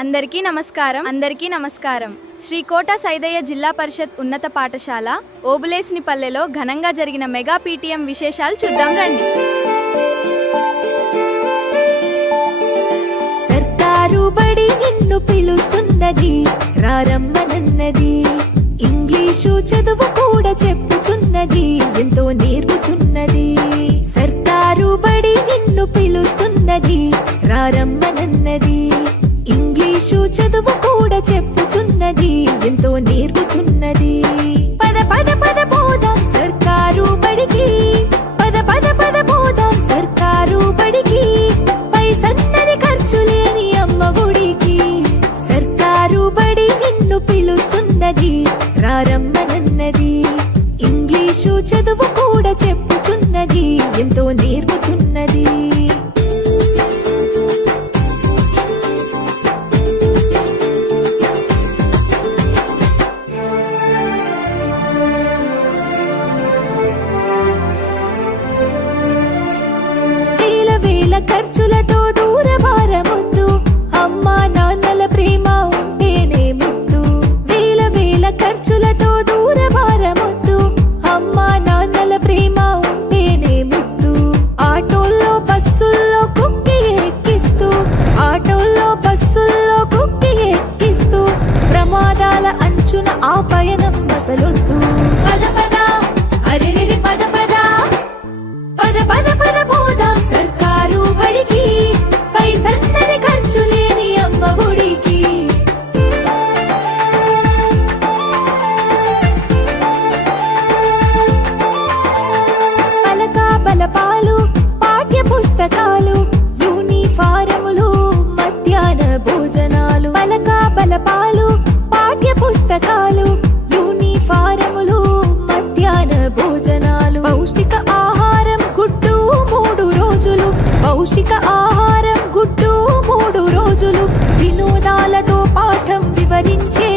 అందరికీ నమస్కారం. శ్రీ కోట సైదయ్య జిల్లా పరిషత్ ఉన్నత పాఠశాల ఓబులేస్నిపల్లెలో ఘనంగా జరిగిన మెగా పీటీఎం విశేషాలు చూద్దాం రండి. సర్కారు బడి నిన్ను పిలుస్తున్నది, రారమ్మనన్నది. ఇంగ్లీషు చదువు కూడా చెప్పుచున్నది, ఎంతో నేర్పుతున్నది. సర్కారు బడి నిన్ను పిలుస్తున్నది, రారమ్మనన్నది. ఇంగ్లీషు చదువు కూడా చెప్పుచున్నది, ఎంతో నేర్పుతున్నది. పద పద పద పోదాం సర్కారు బడికి, పద పద పద పోదాం సర్కారు బడికి. పైసన్నది ఖర్చు లేని అమ్మ ఒడికి. సర్కారు బడి నిన్ను పిలుస్తున్నది, రారమ్మనన్నది. ఇంగ్లీషు చదువు కూడా చెప్పుచున్నది, ఎంతో నేర్పుతున్నది. ఖర్చులతో దూరభారమొద్దు, అమ్మా నాన్నల ప్రేమ ఉంటేనే ముద్దు. వేల వేల ఖర్చులతో దూరభారమొద్దు, అమ్మా నాన్నల ప్రేమ ఉంటేనే ముద్దు. ఆటోల్లో బస్సుల్లో కుక్కి ఎక్కిస్తూ, ఆటోల్లో బస్సుల్లో కుక్కి ఎక్కిస్తూ, ప్రమాదాల అంచున ఆ పయనం అసలొద్దు. పద పద అరెరెరి పద పద, పద పద పద పోదాం సర్కారు బడికి. పైసన్నది ఖర్చు లేని అమ్మ ఒడికి. పలక బలపాలు, పాఠ్య పుస్తకాలు, యూనిఫారములు, మధ్యాహ్న భోజనాలు. పలక బలపాలు, పాఠ్య పుస్తకాలు, యూనిఫారములు, మధ్యాహ్న భోజనాలు. పౌష్టిక ఆహారం గుడ్డు 3 రోజులు, పౌష్టిక ఆహారం గుడ్డు 3 రోజులు. వినోదాలతో పాఠం వివరించే